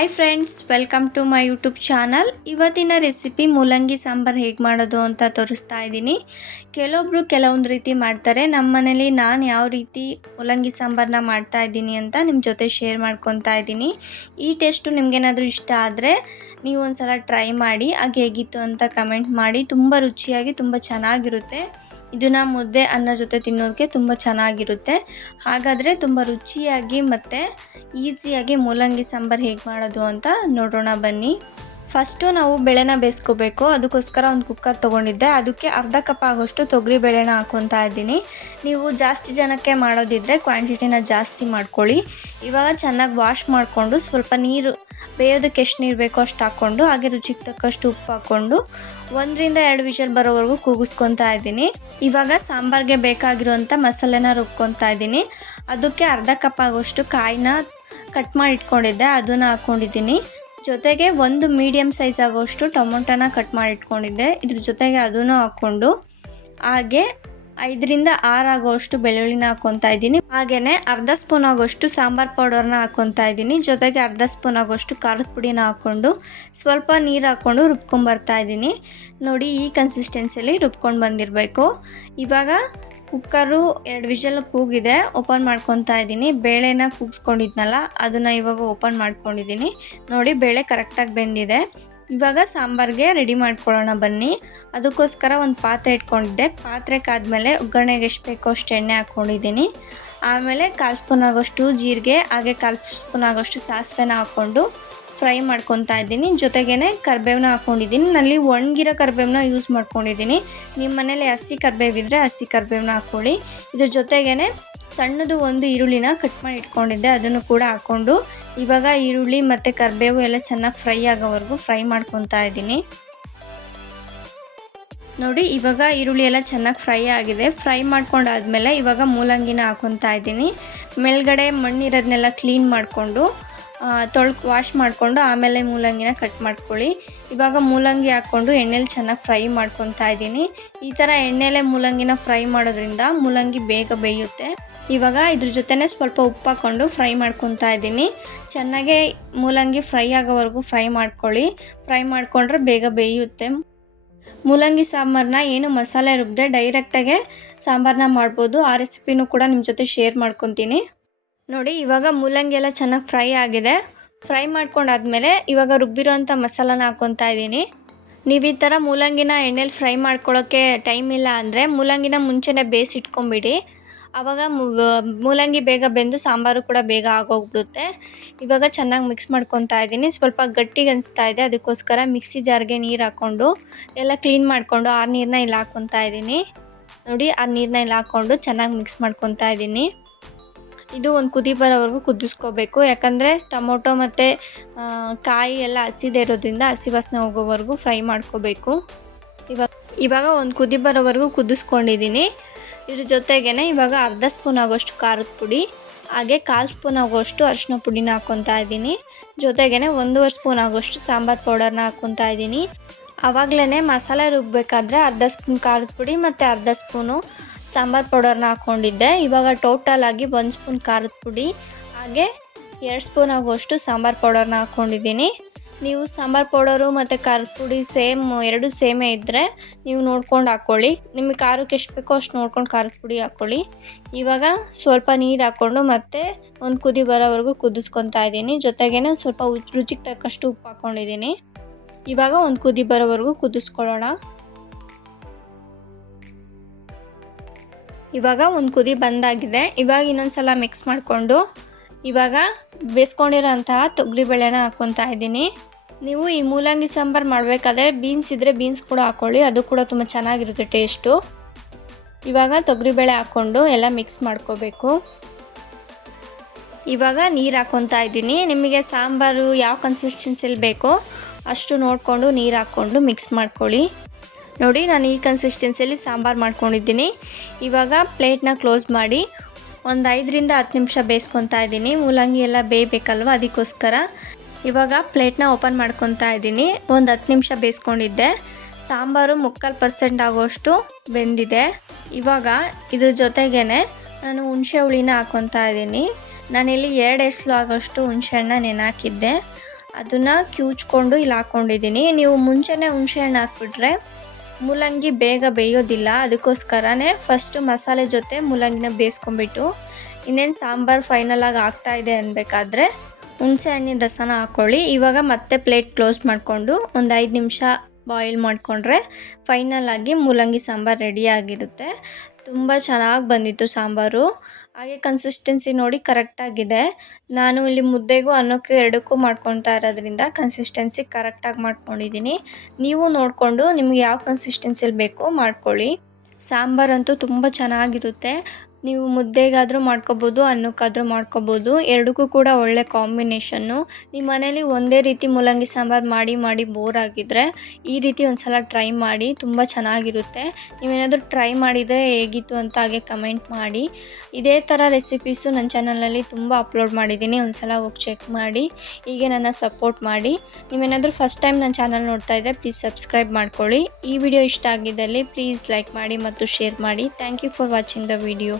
Hi friends, welcome to my YouTube channel. ಇವತ್ತಿನ recipe ಮೂಲಂಗಿ ಸಾಂಬಾರು ಹೇಗೆ ಮಾಡೋದು ಅಂತ ತೋರಿಸ್ತಾ ಇದ್ದೀನಿ. ಕೆಲವೊಬ್ಬರು ಕೆಲವೊಂದು ರೀತಿ ಮಾಡ್ತಾರೆ. ನಮ್ಮ ಮನೇಲಿ ನಾನು ಯಾವ ರೀತಿ ಮೂಲಂಗಿ ಸಾಂಬಾರನ್ನ ಮಾಡ್ತಾ ಇದ್ದೀನಿ ಅಂತ ನಿಮ್ಮ ಜೊತೆ ಶೇರ್ ಮಾಡ್ಕೊತಾ ಇದ್ದೀನಿ. ಈ ಟೇಸ್ಟು ನಿಮಗೇನಾದರೂ ಇಷ್ಟ ಆದರೆ ನೀವು ಒಂದು ಸಲ ಟ್ರೈ ಮಾಡಿ, ಹಾಗೆ ಹೇಗಿತ್ತು ಅಂತ ಕಮೆಂಟ್ ಮಾಡಿ. ತುಂಬ ರುಚಿಯಾಗಿ ತುಂಬ ಚೆನ್ನಾಗಿರುತ್ತೆ. ಇದನ್ನು ಮುದ್ದೆ ಅನ್ನ ಜೊತೆ ತಿನ್ನೋದಕ್ಕೆ ತುಂಬ ಚೆನ್ನಾಗಿರುತ್ತೆ. ಹಾಗಾದರೆ ತುಂಬ ರುಚಿಯಾಗಿ ಮತ್ತು ಈಸಿಯಾಗಿ ಮೂಲಂಗಿ ಸಾಂಬಾರು ಹೇಗೆ ಮಾಡೋದು ಅಂತ ನೋಡೋಣ ಬನ್ನಿ. ಫಸ್ಟು ನಾವು ಬೇಳೆನ ಬೇಯಿಸ್ಕೋಬೇಕು. ಅದಕ್ಕೋಸ್ಕರ ಒಂದು ಕುಕ್ಕರ್ ತೊಗೊಂಡಿದ್ದೆ. ಅದಕ್ಕೆ ಅರ್ಧ ಕಪ್ ಆಗೋಷ್ಟು ತೊಗರಿ ಬೇಳೆನ ಹಾಕ್ಕೊತಾ ಇದ್ದೀನಿ. ನೀವು ಜಾಸ್ತಿ ಜನಕ್ಕೆ ಮಾಡೋದಿದ್ದರೆ ಕ್ವಾಂಟಿಟಿನ ಜಾಸ್ತಿ ಮಾಡ್ಕೊಳ್ಳಿ. ಇವಾಗ ಚೆನ್ನಾಗಿ ವಾಶ್ ಮಾಡಿಕೊಂಡು ಸ್ವಲ್ಪ ನೀರು ಬೇಯೋದಕ್ಕೆ ಎಷ್ಟು ನೀರು ಬೇಕೋ ಅಷ್ಟು ಹಾಕ್ಕೊಂಡು, ಹಾಗೆ ರುಚಿಗೆ ತಕ್ಕಷ್ಟು ಉಪ್ಪು ಹಾಕ್ಕೊಂಡು 1-2 ವಿಷಲ್ ಬರೋವರೆಗೂ ಕೂಗಿಸ್ಕೊತಾ ಇದ್ದೀನಿ. ಇವಾಗ ಸಾಂಬಾರಿಗೆ ಬೇಕಾಗಿರುವಂಥ ಮಸಾಲೆನ ರುಬ್ಕೊತಾ ಇದ್ದೀನಿ. ಅದಕ್ಕೆ ಅರ್ಧ ಕಪ್ ಆಗೋಷ್ಟು ಕಾಯಿನ ಕಟ್ ಮಾಡಿ ಇಟ್ಕೊಂಡಿದ್ದೆ, ಅದನ್ನು ಹಾಕ್ಕೊಂಡಿದ್ದೀನಿ. ಜೊತೆಗೆ ಒಂದು ಮೀಡಿಯಮ್ ಸೈಜ್ ಆಗೋಷ್ಟು ಟೊಮೊಟೊನ ಕಟ್ ಮಾಡಿ ಇಟ್ಕೊಂಡಿದ್ದೆ, ಇದ್ರ ಜೊತೆಗೆ ಅದನ್ನು ಹಾಕ್ಕೊಂಡು ಹಾಗೆ 5-6 ಆಗೋಷ್ಟು ಬೆಳ್ಳುಳ್ಳಿನ ಹಾಕ್ಕೊತಾ ಇದ್ದೀನಿ. ಹಾಗೆಯೇ ಅರ್ಧ ಸ್ಪೂನ್ ಆಗೋಷ್ಟು ಸಾಂಬಾರು ಪೌಡರ್ನ ಹಾಕ್ಕೊತಾ ಇದ್ದೀನಿ. ಜೊತೆಗೆ ಅರ್ಧ ಸ್ಪೂನ್ ಆಗೋಷ್ಟು ಖಾರದ ಪುಡಿನ ಹಾಕ್ಕೊಂಡು ಸ್ವಲ್ಪ ನೀರು ಹಾಕ್ಕೊಂಡು ರುಬ್ಕೊಂಬರ್ತಾ ಇದ್ದೀನಿ. ನೋಡಿ, ಈ ಕನ್ಸಿಸ್ಟೆನ್ಸಿಯಲ್ಲಿ ರುಬ್ಕೊಂಡು ಬಂದಿರಬೇಕು. ಇವಾಗ ಕುಕ್ಕರು 2 ವಿಷಲ್ ಕೂಗಿದೆ, ಓಪನ್ ಮಾಡ್ಕೊತಾ ಇದ್ದೀನಿ. ಬೇಳೆನ ಕೂಗಿಸ್ಕೊಂಡಿದ್ನಲ್ಲ ಅದನ್ನು ಇವಾಗ ಓಪನ್ ಮಾಡ್ಕೊಂಡಿದ್ದೀನಿ. ನೋಡಿ, ಬೇಳೆ ಕರೆಕ್ಟಾಗಿ ಬೆಂದಿದೆ. ಇವಾಗ ಸಾಂಬಾರಿಗೆ ರೆಡಿ ಮಾಡ್ಕೊಳ್ಳೋಣ ಬನ್ನಿ. ಅದಕ್ಕೋಸ್ಕರ ಒಂದು ಪಾತ್ರೆ ಇಟ್ಕೊಂಡಿದ್ದೆ. ಪಾತ್ರೆ ಕಾದ್ಮೇಲೆ ಒಗ್ಗರಣೆಗೆ ಎಷ್ಟು ಬೇಕೋ ಅಷ್ಟು ಎಣ್ಣೆ ಹಾಕ್ಕೊಂಡಿದ್ದೀನಿ. ಆಮೇಲೆ 1/4 ಸ್ಪೂನ್ ಆಗೋಷ್ಟು ಜೀರಿಗೆ, ಹಾಗೆ 1/4 ಸ್ಪೂನ್ ಆಗೋಷ್ಟು ಸಾಸಿವೆನ ಹಾಕ್ಕೊಂಡು ಫ್ರೈ ಮಾಡ್ಕೊತಾ ಇದ್ದೀನಿ. ಜೊತೆಗೇ ಕರಿಬೇವನ್ನ ಹಾಕ್ಕೊಂಡಿದ್ದೀನಿ. ನಲ್ಲಿ ಒಣಗಿರೋ ಕರಿಬೇವನ್ನ ಯೂಸ್ ಮಾಡ್ಕೊಂಡಿದ್ದೀನಿ. ನಿಮ್ಮ ಮನೇಲಿ ಹಸಿ ಕರಿಬೇವಿದ್ರೆ ಹಸಿ ಕರಿಬೇವನ್ನ ಹಾಕ್ಕೊಳ್ಳಿ. ಇದ್ರ ಜೊತೆಗೇ ಸಣ್ಣದು ಒಂದು ಈರುಳ್ಳಿನ ಕಟ್ ಮಾಡಿ ಇಟ್ಕೊಂಡಿದ್ದೆ, ಅದನ್ನು ಕೂಡ ಹಾಕ್ಕೊಂಡು ಇವಾಗ ಈರುಳ್ಳಿ ಮತ್ತು ಕರಿಬೇವು ಎಲ್ಲ ಚೆನ್ನಾಗಿ ಫ್ರೈ ಆಗೋವರೆಗೂ ಫ್ರೈ ಮಾಡ್ಕೊತಾ ಇದ್ದೀನಿ. ನೋಡಿ, ಇವಾಗ ಈರುಳ್ಳಿ ಎಲ್ಲ ಚೆನ್ನಾಗಿ ಫ್ರೈ ಆಗಿದೆ. ಫ್ರೈ ಮಾಡ್ಕೊಂಡಾದ್ಮೇಲೆ ಇವಾಗ ಮೂಲಂಗಿನ ಹಾಕ್ಕೊತಾ ಇದ್ದೀನಿ. ಮೇಲ್ಗಡೆ ಮಣ್ಣಿರೋದನ್ನೆಲ್ಲ ಕ್ಲೀನ್ ಮಾಡಿಕೊಂಡು ವಾಶ್ ಮಾಡಿಕೊಂಡು ಆಮೇಲೆ ಮೂಲಂಗಿನ ಕಟ್ ಮಾಡ್ಕೊಳ್ಳಿ. ಇವಾಗ ಮೂಲಂಗಿ ಹಾಕ್ಕೊಂಡು ಎಣ್ಣೆಲಿ ಚೆನ್ನಾಗಿ ಫ್ರೈ ಮಾಡ್ಕೊತಾ ಇದ್ದೀನಿ. ಈ ಥರ ಎಣ್ಣೆಲೆ ಮೂಲಂಗಿನ ಫ್ರೈ ಮಾಡೋದ್ರಿಂದ ಮೂಲಂಗಿ ಬೇಗ ಬೇಯುತ್ತೆ. ಇವಾಗ ಇದ್ರ ಜೊತೆನೇ ಸ್ವಲ್ಪ ಉಪ್ಪು ಹಾಕ್ಕೊಂಡು ಫ್ರೈ ಮಾಡ್ಕೊತಾ ಇದ್ದೀನಿ. ಚೆನ್ನಾಗೆ ಮೂಲಂಗಿ ಫ್ರೈ ಆಗೋವರೆಗೂ ಫ್ರೈ ಮಾಡ್ಕೊಳ್ಳಿ. ಫ್ರೈ ಮಾಡಿಕೊಂಡ್ರೆ ಬೇಗ ಬೇಯುತ್ತೆ. ಮೂಲಂಗಿ ಸಾಂಬಾರನ್ನ ಏನು ಮಸಾಲೆ ರುಬ್ಬದೆ ಡೈರೆಕ್ಟಾಗೆ ಸಾಂಬಾರನ್ನ ಮಾಡ್ಬೋದು. ಆ ರೆಸಿಪಿನೂ ಕೂಡ ನಿಮ್ಮ ಜೊತೆ ಶೇರ್ ಮಾಡ್ಕೊತೀನಿ. ನೋಡಿ, ಇವಾಗ ಮೂಲಂಗಿ ಎಲ್ಲ ಚೆನ್ನಾಗಿ ಫ್ರೈ ಆಗಿದೆ. ಫ್ರೈ ಮಾಡ್ಕೊಂಡಾದ್ಮೇಲೆ ಇವಾಗ ರುಬ್ಬಿರೋಂಥ ಮಸಾಲಾನ ಹಾಕ್ಕೊತಾ ಇದ್ದೀನಿ. ನೀವು ಈ ಥರ ಮೂಲಂಗಿನ ಎಣ್ಣೆಲಿ ಫ್ರೈ ಮಾಡ್ಕೊಳ್ಳೋಕ್ಕೆ ಟೈಮ್ ಇಲ್ಲ ಅಂದರೆ ಮೂಲಂಗಿನ ಮುಂಚೆನೇ ಬೇಯಿಸಿಟ್ಕೊಂಬಿಡಿ. ಆವಾಗ ಮೂಲಂಗಿ ಬೇಗ ಬೆಂದು ಸಾಂಬಾರು ಕೂಡ ಬೇಗ ಆಗೋಗ್ಬಿಡುತ್ತೆ. ಇವಾಗ ಚೆನ್ನಾಗಿ ಮಿಕ್ಸ್ ಮಾಡ್ಕೊತಾ ಇದ್ದೀನಿ. ಸ್ವಲ್ಪ ಗಟ್ಟಿಗೆ ಅನಿಸ್ತಾ ಇದೆ, ಅದಕ್ಕೋಸ್ಕರ ಮಿಕ್ಸಿ ಜಾರ್ಗೆ ನೀರು ಹಾಕ್ಕೊಂಡು ಎಲ್ಲ ಕ್ಲೀನ್ ಮಾಡಿಕೊಂಡು ಆ ನೀರನ್ನ ಇಲ್ಲಿ ಹಾಕ್ಕೊತಾ ಇದ್ದೀನಿ. ನೋಡಿ, ಆ ನೀರನ್ನ ಇಲ್ಲಿ ಹಾಕ್ಕೊಂಡು ಚೆನ್ನಾಗಿ ಮಿಕ್ಸ್ ಮಾಡ್ಕೊತಾ ಇದ್ದೀನಿ. ಇದು ಒಂದು ಕುದಿ ಬರೋವರೆಗೂ ಕುದಿಸ್ಕೋಬೇಕು. ಯಾಕಂದರೆ ಟೊಮೊಟೊ ಮತ್ತು ಕಾಯಿ ಎಲ್ಲ ಹಸಿದೇ ಇರೋದ್ರಿಂದ ಹಸಿ ವಾಸನೆ ಹೋಗೋವರೆಗೂ ಫ್ರೈ ಮಾಡ್ಕೋಬೇಕು. ಇವಾಗ ಒಂದು ಕುದಿ ಬರೋವರೆಗೂ ಕುದಿಸ್ಕೊಂಡಿದ್ದೀನಿ. ಇದ್ರ ಜೊತೆಗೇ ಇವಾಗ ಅರ್ಧ ಸ್ಪೂನ್ ಆಗೋಷ್ಟು ಖಾರದ ಪುಡಿ, ಹಾಗೆ 1/4 ಸ್ಪೂನ್ ಆಗೋಷ್ಟು ಅರಿಶಿನ ಪುಡಿನ ಹಾಕ್ಕೊತಾ ಇದ್ದೀನಿ. ಜೊತೆಗೇ 1.5 ಸ್ಪೂನ್ ಆಗೋಷ್ಟು ಸಾಂಬಾರು ಪೌಡರ್ನ ಹಾಕ್ಕೊತಾ ಇದ್ದೀನಿ. ಆವಾಗಲೇ ಮಸಾಲೆ ರುಬ್ಬಬೇಕಾದ್ರೆ ಅರ್ಧ ಸ್ಪೂನ್ ಖಾರದ ಪುಡಿ ಮತ್ತು ಅರ್ಧ ಸ್ಪೂನು ಸಾಂಬಾರು ಪೌಡರ್ನ ಹಾಕ್ಕೊಂಡಿದ್ದೆ. ಇವಾಗ ಟೋಟಲ್ ಆಗಿ 1 ಸ್ಪೂನ್ ಖಾರದ ಪುಡಿ, ಹಾಗೆ 2 ಸ್ಪೂನ್ ಆಗೋಷ್ಟು ಸಾಂಬಾರು ಪೌಡರ್ನ ಹಾಕ್ಕೊಂಡಿದ್ದೀನಿ. ನೀವು ಸಾಂಬಾರು ಪೌಡರು ಮತ್ತು ಖಾರದ ಪುಡಿ ಎರಡು ಸೇಮೇ ಇದ್ದರೆ ನೀವು ನೋಡ್ಕೊಂಡು ಹಾಕ್ಕೊಳ್ಳಿ. ನಿಮಗೆ ಖಾರಕ್ಕೆ ಎಷ್ಟು ಬೇಕೋ ಅಷ್ಟು ನೋಡ್ಕೊಂಡು ಖಾರದ ಪುಡಿ ಹಾಕ್ಕೊಳ್ಳಿ. ಇವಾಗ ಸ್ವಲ್ಪ ನೀರು ಹಾಕ್ಕೊಂಡು ಮತ್ತೆ ಒಂದು ಕುದಿ ಬರೋವರೆಗೂ ಕುದಿಸ್ಕೊತಾ ಇದ್ದೀನಿ. ಜೊತೆಗೇ ಸ್ವಲ್ಪ ರುಚಿಗೆ ತಕ್ಕಷ್ಟು ಉಪ್ಪು ಹಾಕ್ಕೊಂಡಿದ್ದೀನಿ. ಇವಾಗ ಒಂದು ಕುದಿ ಬರೋವರೆಗೂ ಕುದಿಸ್ಕೊಳ್ಳೋಣ. ಇವಾಗ ಒಂದು ಕುದಿ ಬಂದಾಗಿದೆ. ಇವಾಗ ಇನ್ನೊಂದು ಸಲ ಮಿಕ್ಸ್ ಮಾಡಿಕೊಂಡು ಇವಾಗ ಬೇಯಿಸ್ಕೊಂಡಿರೋಂತಹ ತೊಗರಿಬೇಳೆನ ಹಾಕ್ಕೊತಾ ಇದ್ದೀನಿ. ನೀವು ಈ ಮೂಲಂಗಿ ಸಾಂಬಾರು ಮಾಡಬೇಕಾದ್ರೆ ಬೀನ್ಸ್ ಇದ್ದರೆ ಬೀನ್ಸ್ ಕೂಡ ಹಾಕ್ಕೊಳ್ಳಿ, ಅದು ಕೂಡ ತುಂಬ ಚೆನ್ನಾಗಿರುತ್ತೆ ಟೇಸ್ಟು. ಇವಾಗ ತೊಗರಿಬೇಳೆ ಹಾಕ್ಕೊಂಡು ಎಲ್ಲ ಮಿಕ್ಸ್ ಮಾಡ್ಕೋಬೇಕು. ಇವಾಗ ನೀರು ಹಾಕ್ಕೊತಾ ಇದ್ದೀನಿ. ನಿಮಗೆ ಸಾಂಬಾರು ಯಾವ ಕನ್ಸಿಸ್ಟೆನ್ಸಿಲಿ ಬೇಕೋ ಅಷ್ಟು ನೋಡಿಕೊಂಡು ನೀರು ಹಾಕ್ಕೊಂಡು ಮಿಕ್ಸ್ ಮಾಡ್ಕೊಳ್ಳಿ. ನೋಡಿ, ನಾನು ಈ ಕನ್ಸಿಸ್ಟೆನ್ಸಿಯಲ್ಲಿ ಸಾಂಬಾರು ಮಾಡ್ಕೊಂಡಿದ್ದೀನಿ. ಇವಾಗ ಪ್ಲೇಟ್ನ ಕ್ಲೋಸ್ ಮಾಡಿ ಒಂದು 5-10 ನಿಮಿಷ ಬೇಯಿಸ್ಕೊತಾ ಇದ್ದೀನಿ. ಮೂಲಂಗಿ ಎಲ್ಲ ಬೇಯಬೇಕಲ್ವ, ಅದಕ್ಕೋಸ್ಕರ. ಇವಾಗ ಪ್ಲೇಟ್ನ ಓಪನ್ ಮಾಡ್ಕೊತಾ ಇದ್ದೀನಿ. ಒಂದು 10 ನಿಮಿಷ ಬೇಯಿಸ್ಕೊಂಡಿದ್ದೆ. ಸಾಂಬಾರು 3/4% ಆಗೋಷ್ಟು ಬೆಂದಿದೆ. ಇವಾಗ ಇದ್ರ ಜೊತೆಗೇ ನಾನು ಹುಣಸೆ ಹುಳಿನ ಹಾಕ್ಕೊತಾ ಇದ್ದೀನಿ. ನಾನಿಲ್ಲಿ 2 ಎಸಳು ಆಗೋಷ್ಟು ಹುಣಸೆ ಹಣ್ಣು ನೆನೆ ಹಾಕಿದ್ದೆ. ಅದನ್ನು ಕಿವುಚ್ಕೊಂಡು ಇಲ್ಲಿ ಹಾಕ್ಕೊಂಡಿದ್ದೀನಿ. ನೀವು ಮುಂಚೆನೇ ಹುಣಸೆಹಣ್ಣು ಹಾಕ್ಬಿಟ್ರೆ ಮೂಲಂಗಿ ಬೇಗ ಬೇಯೋದಿಲ್ಲ. ಅದಕ್ಕೋಸ್ಕರನೇ ಫಸ್ಟು ಮಸಾಲೆ ಜೊತೆ ಮೂಲಂಗಿನ ಬೇಯಿಸ್ಕೊಂಬಿಟ್ಟು ಇನ್ನೇನು ಸಾಂಬಾರು ಫೈನಲಾಗಿ ಆಗ್ತಾಯಿದೆ ಅನ್ನಬೇಕಾದ್ರೆ ಹುಣಸೆ ಹಣ್ಣಿನ ರಸನ ಹಾಕ್ಕೊಳ್ಳಿ. ಇವಾಗ ಮತ್ತೆ ಪ್ಲೇಟ್ ಕ್ಲೋಸ್ ಮಾಡಿಕೊಂಡು ಒಂದು 5 ನಿಮಿಷ ಬಾಯ್ಲ್ ಮಾಡಿಕೊಂಡ್ರೆ ಫೈನಲಾಗಿ ಮೂಲಂಗಿ ಸಾಂಬಾರು ರೆಡಿಯಾಗಿರುತ್ತೆ. ತುಂಬ ಚೆನ್ನಾಗಿ ಬಂದಿತ್ತು ಸಾಂಬಾರು. ಹಾಗೆ ಕನ್ಸಿಸ್ಟೆನ್ಸಿ ನೋಡಿ ಕರೆಕ್ಟಾಗಿದೆ. ನಾನು ಇಲ್ಲಿ ಮುದ್ದೆಗೂ ಅನ್ನಕ್ಕೆ ಎರಡಕ್ಕೂ ಮಾಡ್ಕೊತಾ ಇರೋದ್ರಿಂದ ಕನ್ಸಿಸ್ಟೆನ್ಸಿ ಕರೆಕ್ಟಾಗಿ ಮಾಡ್ಕೊಂಡಿದ್ದೀನಿ. ನೀವು ನೋಡಿಕೊಂಡು ನಿಮ್ಗೆ ಯಾವ ಕನ್ಸಿಸ್ಟೆನ್ಸಿಲಿ ಬೇಕೋ ಮಾಡ್ಕೊಳ್ಳಿ. ಸಾಂಬಾರಂತೂ ತುಂಬ ಚೆನ್ನಾಗಿರುತ್ತೆ. ನೀವು ಮುದ್ದೆಗಾದರೂ ಮಾಡ್ಕೊಬೋದು, ಅನ್ನಕ್ಕಾದರೂ ಮಾಡ್ಕೊಬೋದು. ಎರಡಕ್ಕೂ ಕೂಡ ಒಳ್ಳೆ ಕಾಂಬಿನೇಷನ್ನು. ನಿಮ್ಮ ಮನೇಲಿ ಒಂದೇ ರೀತಿ ಮೂಲಂಗಿ ಸಾಂಬಾರು ಮಾಡಿ ಬೋರ್ ಆಗಿದ್ದರೆ ಈ ರೀತಿ ಒಂದು ಸಲ ಟ್ರೈ ಮಾಡಿ, ತುಂಬ ಚೆನ್ನಾಗಿರುತ್ತೆ. ನೀವೇನಾದರೂ ಟ್ರೈ ಮಾಡಿದರೆ ಹೇಗಿತ್ತು ಅಂತ ಹಾಗೆ ಕಮೆಂಟ್ ಮಾಡಿ. ಇದೇ ಥರ ರೆಸಿಪೀಸು ನನ್ನ ಚಾನಲಲ್ಲಿ ತುಂಬ ಅಪ್ಲೋಡ್ ಮಾಡಿದ್ದೀನಿ, ಒಂದು ಸಲ ಹೋಗಿ ಚೆಕ್ ಮಾಡಿ. ಹೀಗೆ ನನ್ನ ಸಪೋರ್ಟ್ ಮಾಡಿ. ನೀವೇನಾದರೂ ಫಸ್ಟ್ ಟೈಮ್ ನನ್ನ ಚಾನಲ್ ನೋಡ್ತಾ ಇದ್ದರೆ ಪ್ಲೀಸ್ ಸಬ್ಸ್ಕ್ರೈಬ್ ಮಾಡ್ಕೊಳ್ಳಿ. ಈ ವಿಡಿಯೋ ಇಷ್ಟ ಆಗಿದ್ದಲ್ಲಿ ಪ್ಲೀಸ್ ಲೈಕ್ ಮಾಡಿ ಮತ್ತು ಶೇರ್ ಮಾಡಿ. Thank you for watching the video.